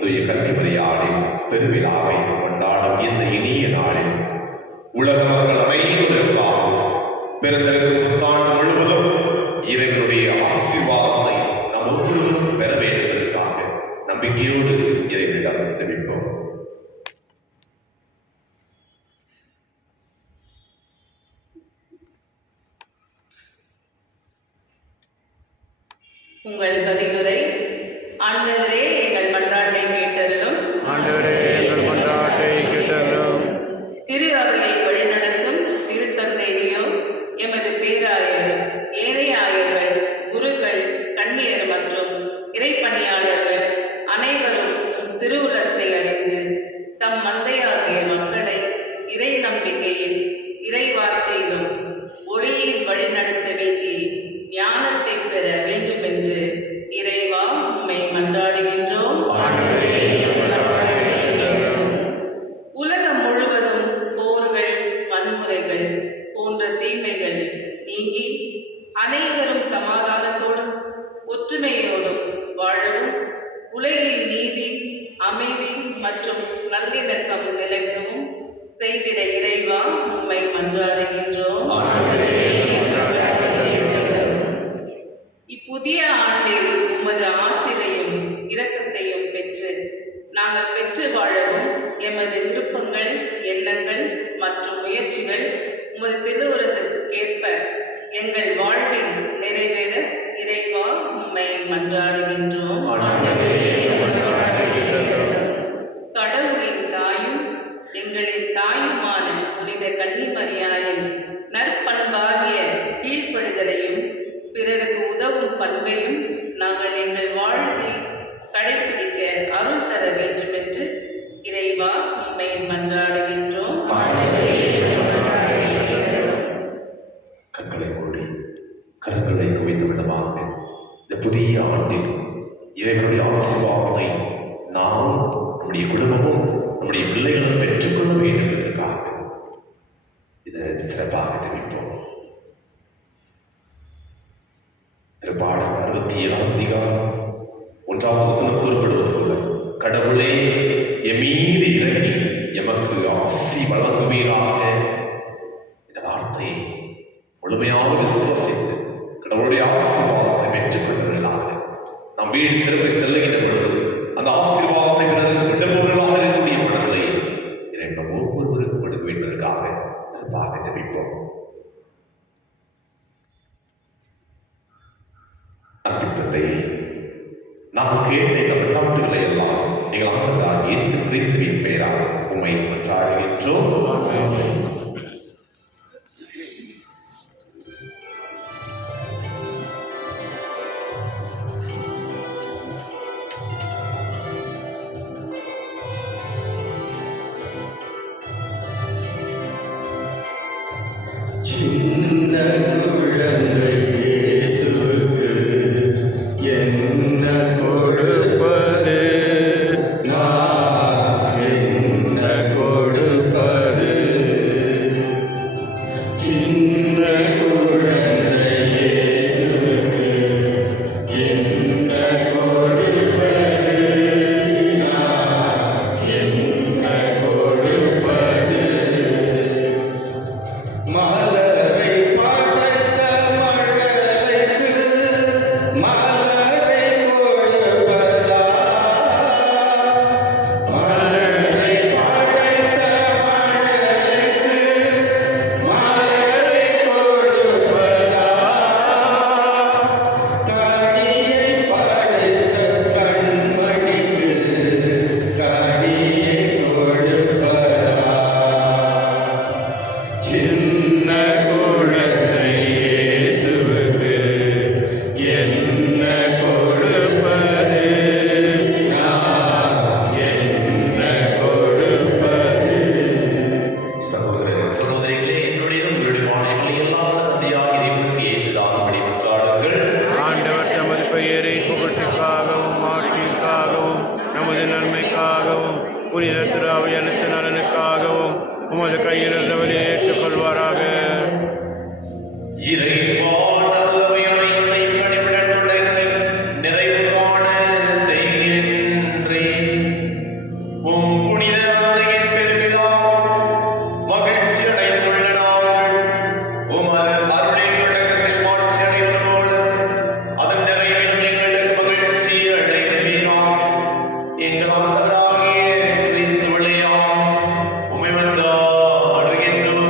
தூய கன்னிமரியாளின் பெருவிழாவை கொண்டாடும் இந்த இனிய நாளில் உலக மக்கள் அனைவருக்காகவும் பிறந்திருக்கும் புத்தாண்டு முழுவதும் இறைவனுடைய ஆசீர்வாதத்தை நாம் ஒவ்வொருவரும் பெற வேண்டுவதற்காக நம்பிக்கையோடு இறைவனிடம் ஜெபிப்போம். உங்கள் பதிலுரை. ஆண்டவரே எங்கள் மன்றாட்டை கேட்டருளும். ஆண்டவரே எங்கள் மன்றாட்டை கேட்டருளும். திரு அவையை வழிநடத்தும் திருத்தந்தையோ எமது பேராயர், ஏனைய ஆயர்கள், குருக்கள், கன்னியர் மற்றும் இறைப்பணியாளர்கள் அனைவரும் திருவுளத்தை அறிந்து தம் மந்தையாகிய மக்களை இறை நம்பிக்கையில், இறை வார்த்தையிலும் ஒளியில் வழிநடத்த வேண்டி ஞானத்தை பெற வேண்டும் என்று இறைவா உம்மை மன்றாடுகின்றோம். உலகம் முழுவதும் போர்கள், வன்முறைகள் போன்ற தீமைகள் நீங்கி அனைவரும் சமாதானத்தோடும் ஒற்றுமையோடும் வாழவும், உலகில் நீதி, அமைதி மற்றும் நல்லிணக்கம் நிலைக்கவும் செய்திட இறைவா உம்மை மன்றாடுகின்றோம். இப்புதிய ஆண்டில் உமது ஆசிரையும் இரக்கத்தையும் பெற்று நாங்கள் பெற்று வாழவும் எமது விருப்பங்கள், எண்ணங்கள் மற்றும் முயற்சிகள் உமது திருவுரத்திற்கேற்ப எங்கள் வாழ்வில் நிறைவேற இறைவா உம்மை மன்றாடுகின்றோம். கடவுளின் தாயும் எங்களின் தாயுமான புனித கன்னிமரியாயின் நற்பண்பாகிய கீழ்ப்படிதலையும் பிறருக்கு உதவும் பண்பையும் நாங்கள் எங்கள் வாழ்வில் கடைபிடிக்க அருள் தர வேண்டும் என்று இறைவா உம்மை மன்றாடுகின்றோம். கண்களை மூடி கருத்து ஆசீர்வாதத்தை நாம் நம்முடைய குடும்பமும் நம்முடைய பிள்ளைகளும் பெற்றுக்கொள்ள வேண்டும் என்பதற்காக இதற்கு சிறப்பாக ஜெபிப்போம். திருப்பாடல் 67 அதிகாரம் 1வது வசனம் குறிப்பிடுவது போல, கடவுளே எமீது இறங்கி எமக்கு ஆசி வழங்குவீராக. இந்த வார்த்தையை முழுமையாக விசுவாசித்து கடவுளுடைய ஆசீர்வாதத்தை பெற்றுக்கொள்வீர்களாக. நாம் வீடு திரும்ப செல்லுகின்ற பொழுது அந்த ஆசீர்வாதத்தை பிறருக்கு விடுபவர்களாக இருக்கக்கூடிய கடவுளை இரண்டு ஒவ்வொருவருக்கும் கொடுக்க வேண்டுவதற்காக சிறப்பாக ஜெபிப்போம். அன்பித்தந்தையே, நாம் கேட்ட இந்த விண்ணப்பங்களை எல்லாம் எங்கள் ஆண்டவராகிய இயேசு கிறிஸ்துவின் பெயரால் உம்மை கொண்டாடுகின்றோம். சின்ன குழந்தை இயேசுவுக்கு என்ன கொடுப்பது, நான் என்ன கொடுப்பது? சின்ன குழந்தை இயேசுவுக்கு என்ன கொடுப்பது, நான் என்ன கொடுப்பது? மலரை படைத்த மழலைக்கு மலரை கொடுப்பதா, மலரை படைத்த மழலைக்கு மலரை கொடுப்பதா, கனியை படைத்த கண்மணிக்கு கனியை கொடுப்பதா? சின்ன குழந்தை இயேசுவுக்கு என்ன கொடுப்பது, நான் என்ன கொடுப்பது? சகோதர சகோதரிகளே, என்னுடைய உங்களுடைய எங்களை எல்லாம் தந்தையாக இறைவனுக்கு ஏற்றுதாகும்படி கொண்டாடுங்கள். ஆண்டவர் தமது பெயரை புகழ்ச்சிக்காகவும் ஆட்சிக்காகவும் நமது நன்மைக்காகவும் புனித திராவை அனைத்து நலனுக்காகவும் உமது கையில் இருந்தவரை ஏற்றுக்கொள்வாராக. இறைவா, நல்லவை அனைத்தையும் கனிவுடனுடன் நிறைவு காண செய்கின்றேன். உம் புனித தந்தையின் பெருவிழாவில் மகிழ்ச்சி அடைந்துள்ள நாங்கள் உமது அருளின் தொடக்கத்தில் மாட்சி அடைவது போல அதன் நிறைவிலும் எங்களுக்கு மகிழ்ச்சி அடைவீராக. எங்கள் ஆண்டவராகிய கிறிஸ்து வழியாக உம்மை மன்றாடுகின்றோம்.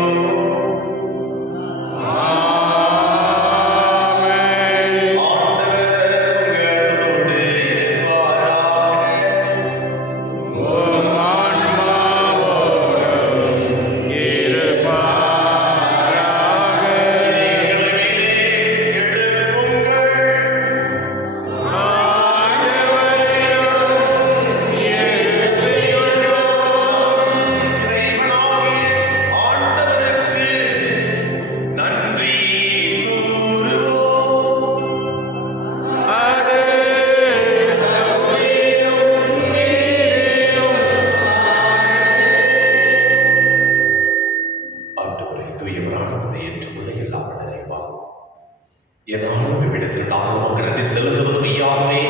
என்னாலும் இவ்விடத்தில் நான் உமக்கு நன்றி செலுத்துவது மெய்யாகவே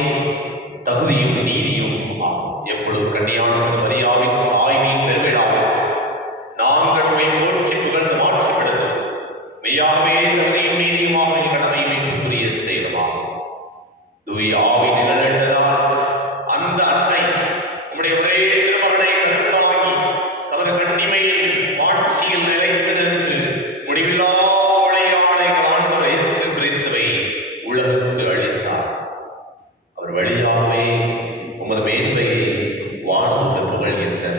தகுதியும் நீதியும் ஆகும். எப்பொழுது கன்னியான மரியாவின் தாய்மையின் பெருவிழாவில் நாங்கள் உம்மை போற்றி புகழ்ந்து மாற்றிவிடுவோம். மெய்யாகவே தகுதியும் நீதியுமாக என் கடமை மீட்புக்குரிய செயலுமாகும். தூய ஆவி நிழலிட்டதால் அந்த அன்னை உம்முடைய ஒரே திருமகனை கருத்தாங்கி அவரது கண்ணிமையில் மாட்சியில் நிலைத்து நின்று முடிவில்லா உலகுக்கு அளித்தார். அவர் வழியாகவே உமது மேன்மையை வாழ்ந்து புகழ்கின்ற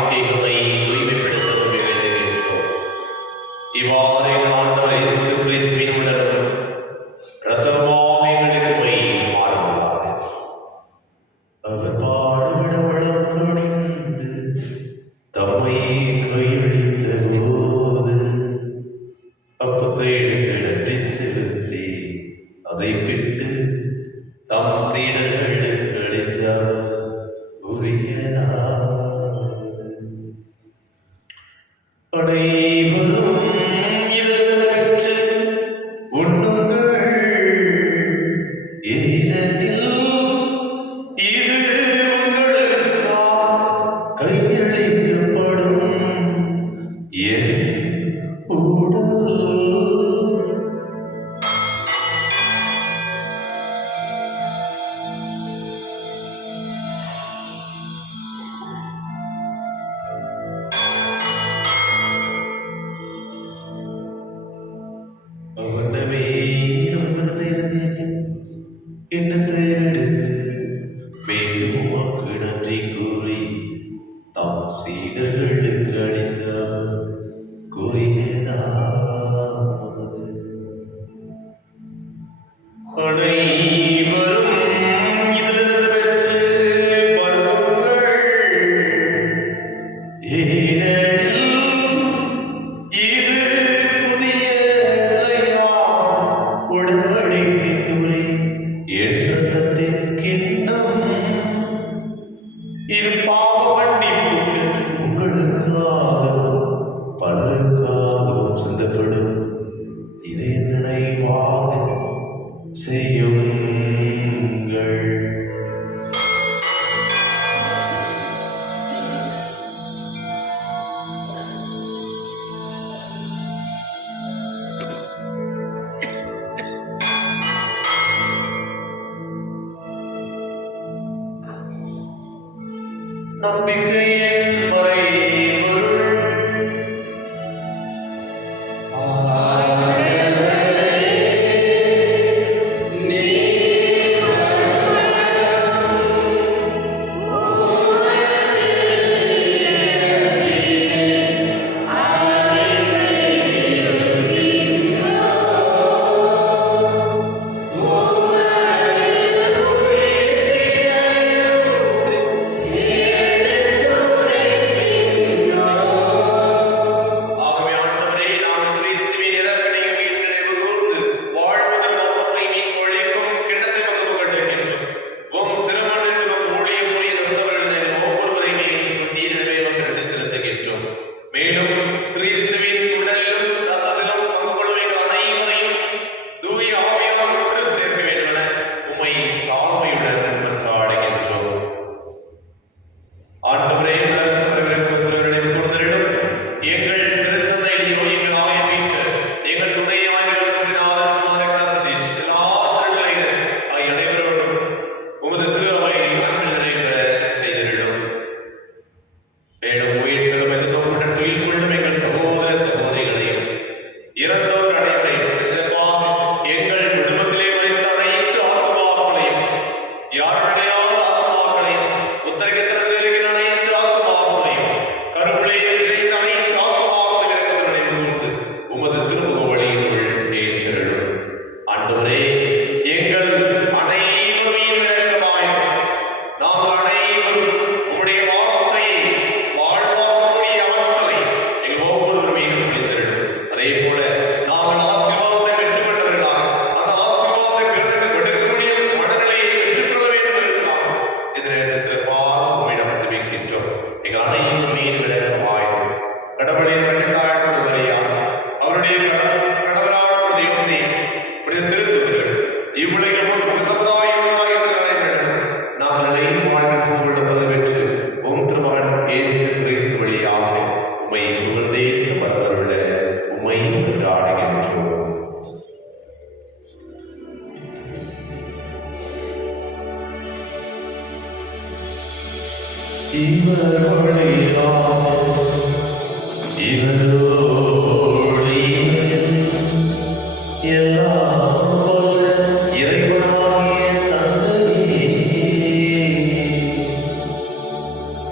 காணிக்கைகளை தூய்மைப்படுத்த வேண்டுகின்றோம். இவ்வாறு ஆண்டவர் இயேசு கிறிஸ்துவின் உடலும் இரத்தமுமாக எங்களுக்கு மாறுகிறார். அவர் பாடுபட வளர்ந்து தம்மை கையளித்த போது அப்பத்தை எடுத்து நன்றி செலுத்தி அதை பிட்டு தம் சீடர்களுக்கு அளித்தார். அனைவரும் இதில் பெற்று உண்ணுங்கள், ஏனெனில் இது உங்களுக்காக கையளிக்கப்படும் என் உடல். அவனவே எண்ணத்தை எடுத்து மீண்டும் உமக்கு நன்றி கூறி தாம் சீடர்களுக்கு அளித்தார். கூறியதாவது: அனைவரும் இதில் பெற்று பருகுங்கள், ஏனெனில் இது புதிய உடன்படிக்கைக்குரிய என் இரத்தத்தின் கிண்ணம். இது பாவ மன்னிப்புக்கென்று உங்களுக்காகவும் பலருக்காகவும் சிந்தப்படும். இதை என் நினைவாக செய்யுங்கள். நம்பிக்கையின் மறைபொருள்.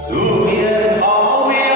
தூய ஆவியானவரே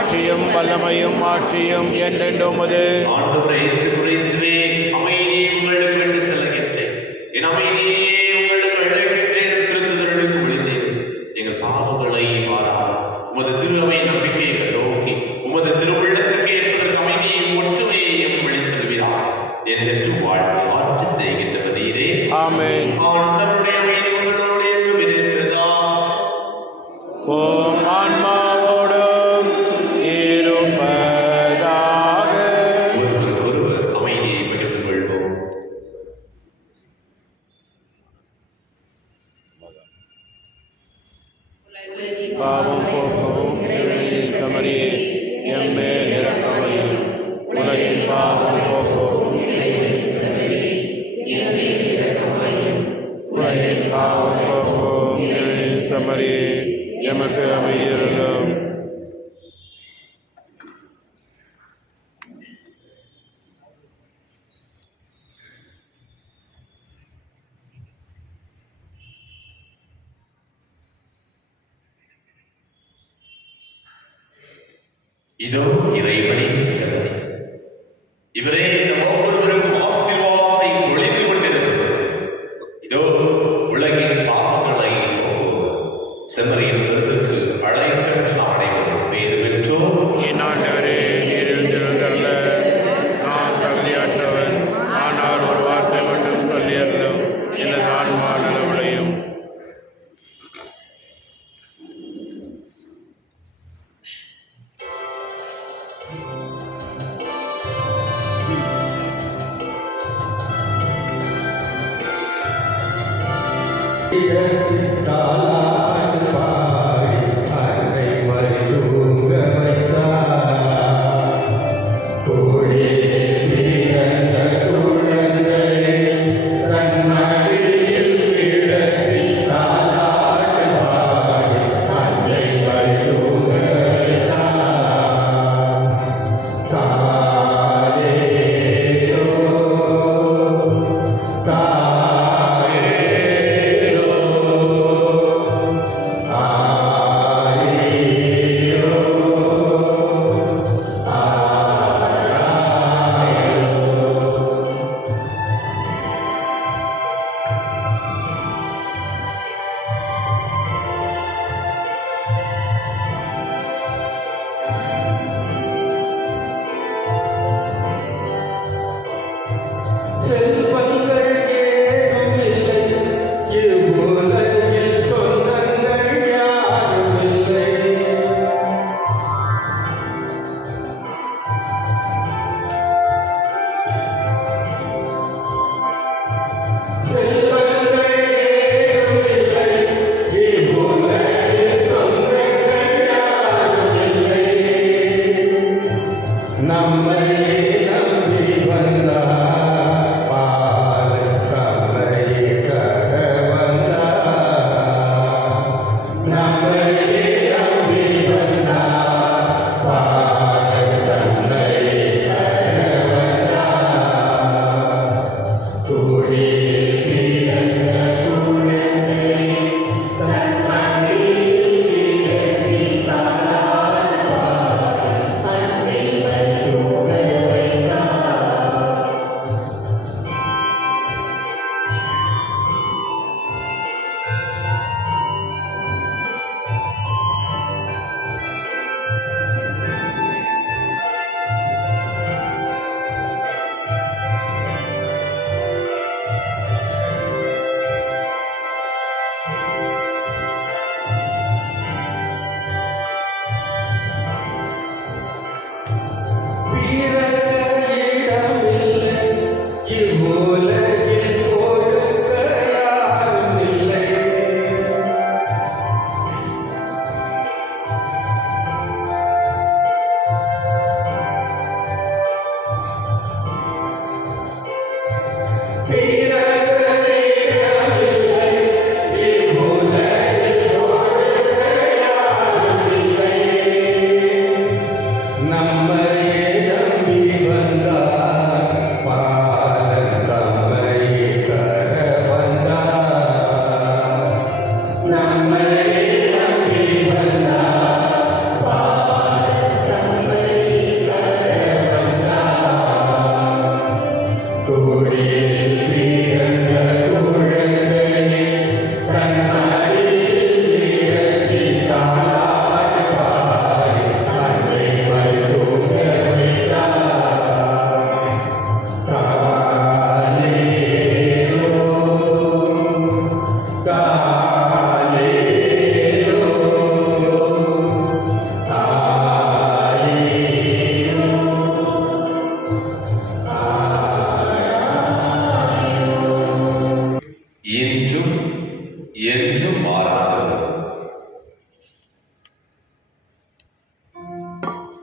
ஆட்சியும் வல்லமையும் ஆட்சியும் என்றென்றும் உமது. ஆண்டவரே இயேசு கிறிஸ்துவே, அமைதியை உங்களுக்கு விட்டு செல்கின்றேன். என் அமைதியே உங்களுக்கு அழைக்கின்றேன். திருத்துதலுக்கு ஒளிந்தேன். எங்கள் பாவங்களை மாறாமல் உமது திரு அவை நம்பிக்கையை கண்டோக்கி உமது திருவுள்ளத்திற்கு என்பதற்கு அமைதியையும் ஒற்றுமையையும் விழித்தருகிறார் என்றென்று வாழ்ந்து ஆட்சி செய்கின்றவர் நீரே. ஆமென். ஆண்டவருடைய அமைதி உங்களோடு என்றும் இருப்பதாக. ஓம் ஆன்மாவோடும் இருப்பதாக. ஒருவர் அமைதியை பகிர்ந்து கொள்வோம். பாவம் போக்கவும் இறைவனின் சமரியே எம்மேல் இரக்கமையும். உலகின் பாவம் போக்கவும் இறைவனின் சமரியே எம்மேல் இரக்கமையும். உலகின் பாவம் போக்கவும் இறைவனின் சமரியே எமக்கு அமைதியருளும். இதோ இறைவனின் செம்மறி. இவரே நம் ஒவ்வொருவருக்கும் ஆசீர்வாதத்தை பொழிந்து கொண்டிருக்கிறது. இதோ உலகின் பாவங்களை போக்குவர். செம்மறியின் விருதுக்கு அழைக்கப்பட்ட அனைவரும் பேறு பெற்றோர். என் ஆண்டவரே, நீர் எழுந்தருள நான் தகுதியற்றவன். ஆனால் ஒரு வார்த்தை மட்டும் சொல்லியருளும், எனது ஆன்மா நலவடையும். தாலாட்டு பாடி அன்னை மருதுங்க வைத்தார். தோளிலே பிறந்த குழந்தை தன் மடியில் கிடத்தி தாலாட்டு பாடி அன்னை மருதுங்க வைத்தார். தாரேரோ தாரேரோ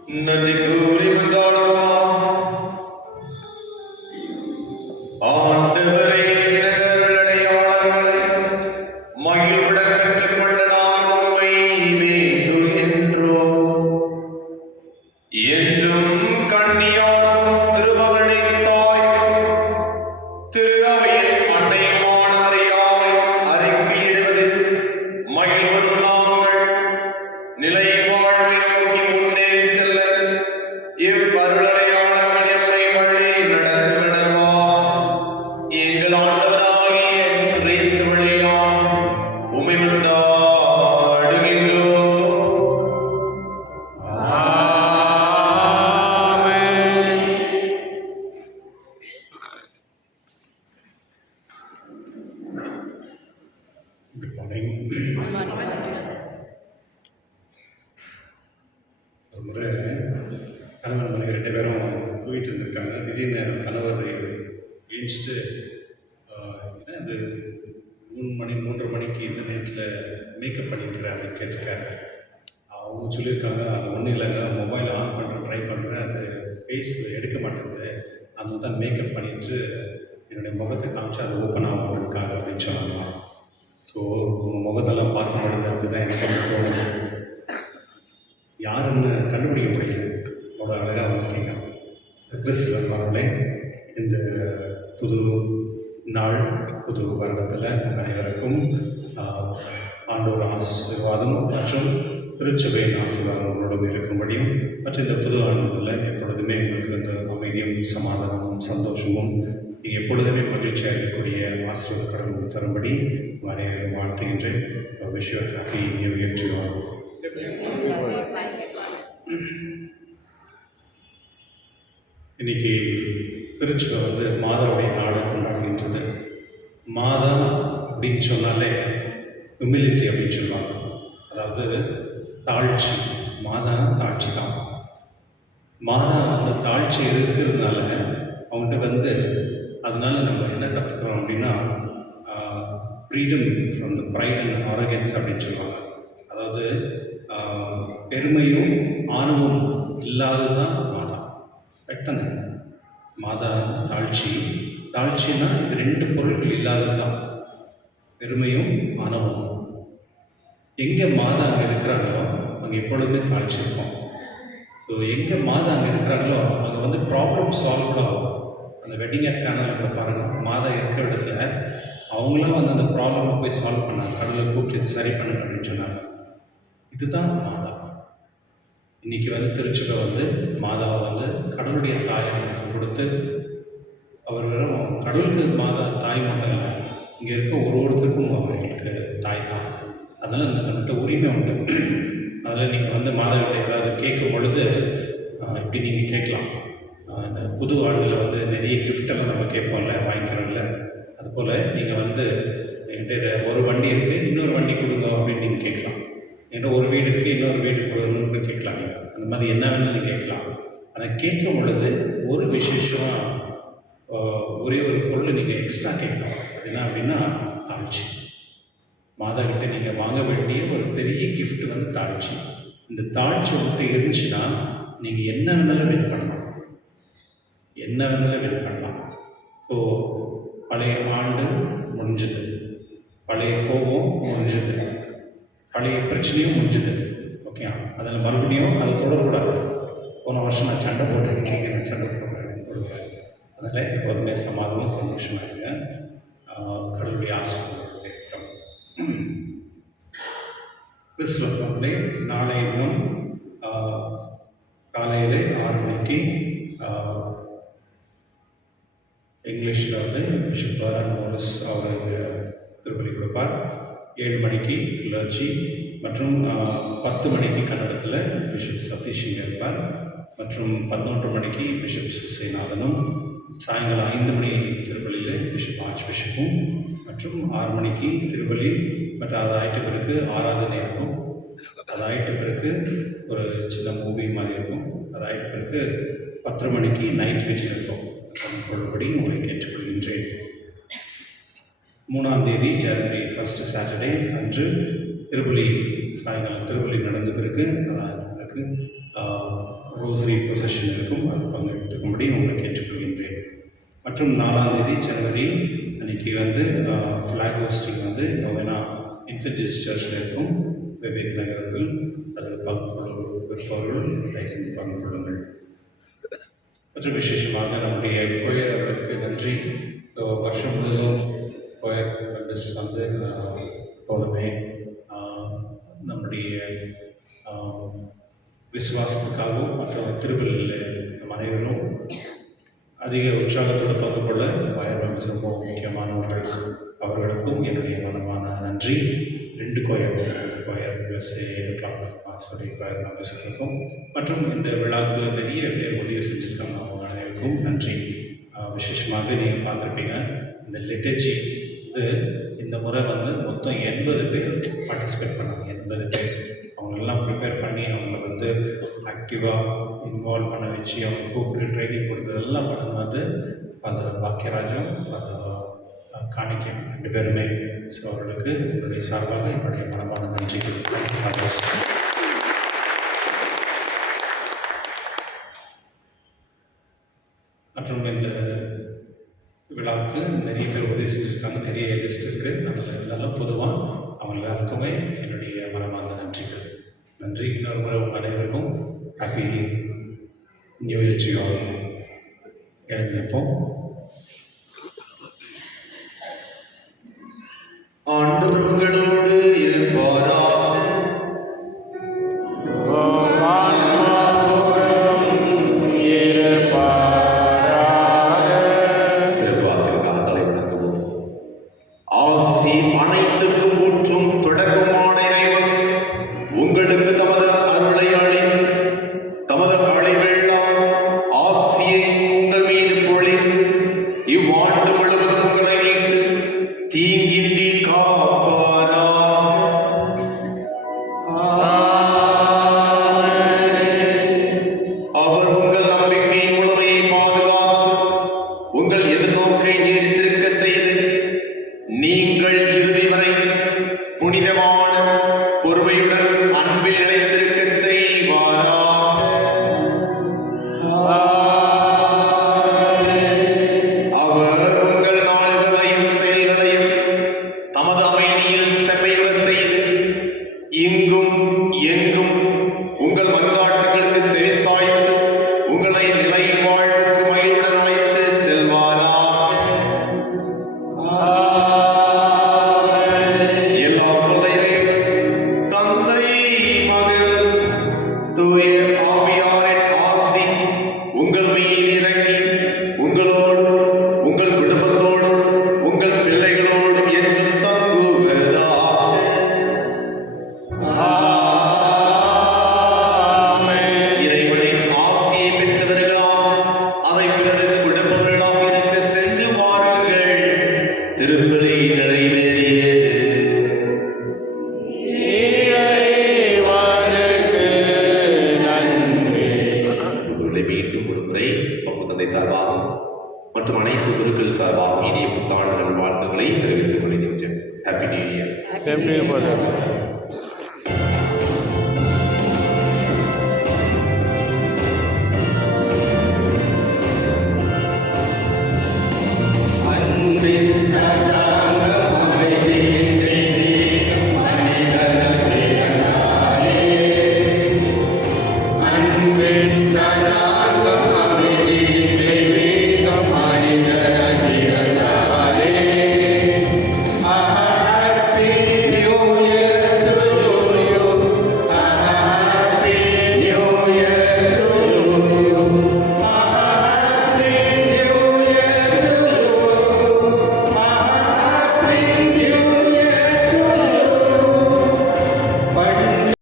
நன்றி கூறி மன்றாடுவோம். ஆண்டவரே, நகரடையாளர்களை மகிழ்வுடன் பெற்றுக்கொள்ள நாம் உம்மை வேண்டுகின்றோம். என்றும் கண்ணியாடும் திருமகனின் தாய், திரு அவையின் அன்னையுமான மரியாவை அறிக்கையிடுவதில் மகிழ்வரும் நாங்கள் நிலை வாழ்வை நோக்கி முன்னேறி செல்ல இவ்வருளடையாளங்கள் எம்மை வழி நடத்துவனவா. எங்கள் ஆண்டவராகிய கிறிஸ்து வழியாக உம்மை மன்றாடுகின்றோம். ஆமென். Good morning. ஒரு முறை கணவன் மனைவி 2 பேரும் போயிட்டு இருந்திருக்காங்க. திடீர்னு கணவர் எழுந்துட்டு என்ன இது 3 மணி 3:30 மணிக்கு இந்த நேரத்தில் மேக்கப் பண்ணியிருக்கிறேன் அப்படின்னு கேட்டிருக்காரு. அவங்க சொல்லியிருக்காங்க, அது ஒன்றும் இல்லைங்க, மொபைல் ஆன் பண்ணுறேன், ட்ரை பண்ணுறேன், அது ஃபேஸ் எடுக்க மாட்டேங்குது, அதனால தான் மேக்கப் பண்ணிட்டு என்னுடைய முகத்தை காமிச்சு அது ஓப்பன் ஆகிறதுக்காக அப்படின்னு சொன்னாங்க. ஸோ உங்கள் முகத்தெல்லாம் பார்க்க முடியாது அப்படி தான் எனக்கு வந்து தோணுது. யாருன்னு கண்டுபிடிக்க முடியல. அவ்வளோ அழகாக வந்திருக்கீங்க. கிறிஸ்துவன் வரலே இந்த புது நாள் புது வருடத்தில் அனைவருக்கும் ஆண்டோர் ஆசீர்வாதம் மற்றும் திருச்சபையின் ஆசீர்வாதம் உங்களோடு இருக்கும்படியும் மற்றும் இந்த புது ஆண்டுகளில் எப்பொழுதுமே உங்களுக்கு வந்து அமைதியும் சமாதானமும் சந்தோஷமும் நீங்கள் எப்பொழுதுமே மகிழ்ச்சியாக இருக்கக்கூடிய ஆசீர்வாத கடவுள் தரும்படி வரைய வாழ்த்துகின்றேன். Wish you happy new year to all. இன்னைக்கு திருச்சியில் வந்து மாதாவுடைய நாடு கொண்டாடுகின்றது. மாதா அப்படின்னு சொன்னாலே ஹியூமிலிட்டி அப்படின்னு சொல்லுவாங்க. அதாவது தாழ்ச்சி. மாதா தாழ்ச்சி தான். மாதா வந்து தாழ்ச்சி இருக்கிறதுனால அவங்ககிட்ட வந்து அதனால நம்ம என்ன கற்றுக்குறோம் அப்படின்னா freedom from the pride and arrogance அப்படின்னு சொல்லுவாங்க. அதாவது பெருமையும் ஆணவம் இல்லாததான் மாதா. பெட்டன மாதா தாழ்ச்சி. தாழ்ச்சின்னா இது 2 பொருட்கள் இல்லாததான், பெருமையும் ஆணவம். எங்கே மாதா அங்கே இருக்கிறாங்களோ அங்கே எப்பொழுதுமே தாழ்ச்சி இருக்கும். ஸோ எங்கே மாதா அங்கே இருக்கிறாங்களோ அங்கே வந்து ப்ராப்ளம் சால்வ் ஆகும். அந்த வெட்டிங் அட் கேனல் கூட பாருங்கள், மாதா இருக்கிற இடத்துல அவங்களாம் வந்து அந்த ப்ராப்ளமை போய் சால்வ் பண்ணாங்க. கடவுளை கூப்பிட்டு இது சரி பண்ணுங்க அப்படின்னு சொன்னாங்க. இதுதான் மாதா. இன்றைக்கி வந்து திருச்சியில் வந்து மாதாவை வந்து கடவுளுடைய தாயை நமக்கு கொடுத்து, அவர் வெறும் கடவுளுக்கு மாதா தாய் மட்டும் இல்லை, இங்கே இருக்க ஒருத்தருக்கும் அவர்களுக்கு தாய் தான். அதனால் நம்மகிட்ட உரிமை உண்டு. அதில் நீங்கள் வந்து மாதாவிட்ட ஏதாவது கேட்கும் பொழுது இப்படி நீங்கள் கேட்கலாம். இந்த புது ஆண்டில் வந்து நிறைய கிஃப்டெல்லாம் நம்ம கேட்போம்ல, வாங்கிக்கிறோம்ல, அதுபோல் நீங்கள் வந்து என்கிட்ட ஒரு வண்டி இருக்குது, இன்னொரு வண்டி கொடுங்க அப்படின்னு நீங்கள் கேட்கலாம். என்கிட்ட ஒரு வீடு இருக்குது, இன்னொரு வீடு கொடுங்கன்னு கேட்கலாம். நீங்கள் அந்த மாதிரி என்ன வேணும்னு கேட்கலாம். அதை கேட்கும் பொழுது ஒரு விசேஷமாக ஒரே ஒரு பொருள் நீங்கள் எக்ஸ்ட்ரா கேட்கலாம். அது என்ன அப்படின்னா தாழ்ச்சி. மாதா கிட்ட நீங்கள் வாங்க வேண்டிய ஒரு பெரிய கிஃப்ட் வந்து தாழ்ச்சி. இந்த தாழ்ச்சி உங்கள்கிட்ட இருந்துச்சுன்னா நீங்கள் என்ன வேணாலும் வின் பண்ணலாம், என்ன வேணாலும் வின் பண்ணலாம். ஸோ பழைய ஆண்டு முடிஞ்சது, பழைய கோபம் முடிஞ்சது, பழைய பிரச்சனையும் முடிஞ்சது. ஓகே, அதில் மறுபடியும் அதை தொடரக்கூடாது. போன வருஷம் நான் சண்டை போட்டேன், நான் சண்டை போடுவேன். அதில் எப்போதுமே சமாதானம் சந்தோஷமாக இருங்க. கடவுளுடைய ஆசீர்வாதத்தை இருக்கட்டும். கிறிஸ்துவர்களே, நாளை தினம் காலையில் 6 மணிக்கு இங்கிலீஷில் வந்து பிஷப் பர்னார்ட் மோரிஸ் அவர் திருப்பலி கொடுப்பார். 7 மணிக்கு கிளர்ச்சி மற்றும் 10 மணிக்கு கன்னடத்தில் பிஷப் சதீஷ் இங்கே இருப்பார். மற்றும் 11 மணிக்கு பிஷப் சுசேநாதனும், சாயங்காலம் 5 மணி திருப்பலியில் பிஷப் ஆர்ச் பிஷப்பும், மற்றும் 6 மணிக்கு திருப்பலி. மற்றும் அது ஆயிட்ட பிறகு ஆராதனை இருக்கும். அது ஆயிட்ட பிறகு ஒரு சின்ன மூவி மாதிரி இருக்கும். அது ஆயிட்ட பிறகு 10 மணிக்கு நைட் விஜய் இருக்கும். கொள்ளும்படி உங்களை கேட்டுக்கொள்கின்றேன். 3ஆம் தேதி ஜனவரி 1 சாட்டர்டே அன்று திருப்பலி, சாயங்காலம் திருப்பலி நடந்த பிறகு அதாவது பிறகு ரோசரி ப்ரொசஷன் இருக்கும், அது பங்கெடுத்துக்கும்படி உங்களை கேட்டுக்கொள்கின்றேன். மற்றும் 4ஆம் தேதி ஜனவரி அன்றைக்கி ஃப்ளாக் ஹோஸ்டிங் நோவேனா இன்ஃபென்ட் ஜீசஸ் சர்ச்சில் இருக்கும், விவேக் நகரத்தில். அது விருப்பவர்கள் தயவுசெய்து பங்கு கொள்ளுங்கள். மற்றும் விசேஷமாக நம்முடைய கோயர் அவர்களுக்கு நன்றி. வருஷம் முழுவதும் கோயர் மெம்பர்ஸ் போலவே நம்முடைய விசுவாசத்துக்காகவும் மற்றும் திருப்பலில் நம் அனைவரும் அதிக உற்சாகத்தோடு பங்கு கொள்ள கோயர் மெம்பர்ஸ் ரொம்ப முக்கியமானவர்கள். அவர்களுக்கும் என்னுடைய மனமான நன்றி. 2 கோயர் ப்ளஸ் 7 o'clock கோயர் மெம்பர்ஸுக்கும் மற்றும் இந்த விழாவுக்கு நிறைய பேர் உதவி செஞ்சுருக்காங்க, அவங்க அனைவருக்கும் நன்றி. விசேஷமாக நீங்கள் பார்த்துருப்பீங்க, இந்த லிட்டர்ஜி இந்த முறை மொத்தம் 80 பேர் பார்ட்டிசிபேட் பண்ணாங்க. 80 பேர் அவங்களெல்லாம் ப்ரிப்பேர் பண்ணி அவங்கள ஆக்டிவாக இன்வால்வ் பண்ண வச்சு அவங்க கூப்பிட்டு ட்ரைனிங் கொடுத்ததெல்லாம் பண்ணது ஃபாதர் பாக்கியராஜும் ஃபாதர் காணிக்கம் 2 பேருமே. ஸோ அவர்களுக்கு என்னுடைய சார்பாக என்னுடைய மனமான நன்றிகள். மற்றும் இந்த விழாவுக்கு நிறைய பேர் உதவி செஞ்சுருக்காங்க, நிறைய லிஸ்ட் இருக்குது. அதில் இருந்தாலும் பொதுவாக அவங்க எல்லாருக்குமே என்னுடைய மனமான நன்றிகள். நன்றி. இன்னொரு முறை உங்கள் அனைவருக்கும் happy new year to all. எழுந்திருப்போம். ஆண்டவர் உங்களோடு இருப்பாராக. சிறப்பாசிரியர்களாக தலை வணங்குவோம். ஆசி அனைத்துக்கும் ஊற்றும் தொடக்கமான இறைவன் உங்களுக்கு தமது அருளை அளித்து தமது அழைவெல்லாம் ஆசியை உங்கள் மீது பொழிந்து இவ்வாண்டு முழுவதும் உங்களை மீட்டு தீங்கின்றி காப்பாராக. அவர் உங்கள் நம்பிக்கையின் முழுமையை பாதுகாத்து உங்கள் எதிர்நோக்கை நீடித்திருக்க செய்து நீங்கள் இறுதி வரை புனிதமான பொறுமையுடன் அன்பில் நிலைத்திருக்க செய்வாராக. அவர் உங்கள் நாள்களையும் செயல்களையும் தமது அமைதியில் செம்மையுற செய்து இங்கும் எங்கும் உங்கள் மன்றாட்டுகளுக்கு செவிசாய்த்து உங்களை நிலை வாழ்வுக்கு மகிழ்வுடன் அழைத்து செல்வாராக. எல்லாம் வல்ல இறைவன், தந்தை, மகன், தூய ஆவியாரின் ஆசி உங்கள் மீது இறங்கி உங்களோடும் உங்கள் குடும்பத்தோடும் உங்கள் பிள்ளைகளோடும் என்றும் தங்குவதாக. இறைவனின் ஆசியை பெற்றவர்களாக அதை பிறருக்கு கொடுப்பவர்களாக இருக்க சென்று வாருங்கள். திருப்பலி நிறைவேறியது. உங்களை மீண்டும் ஒரு முறை பப்பு தந்தை சார்பாகவும் மற்றும் அனைத்து குருக்கள் சார்பாகவும் இனிய புத்தாண்டு வாழ்த்துக்களை தெரிவித்துக் கொள்கின்றேன். Happy new year. Same to you, brother.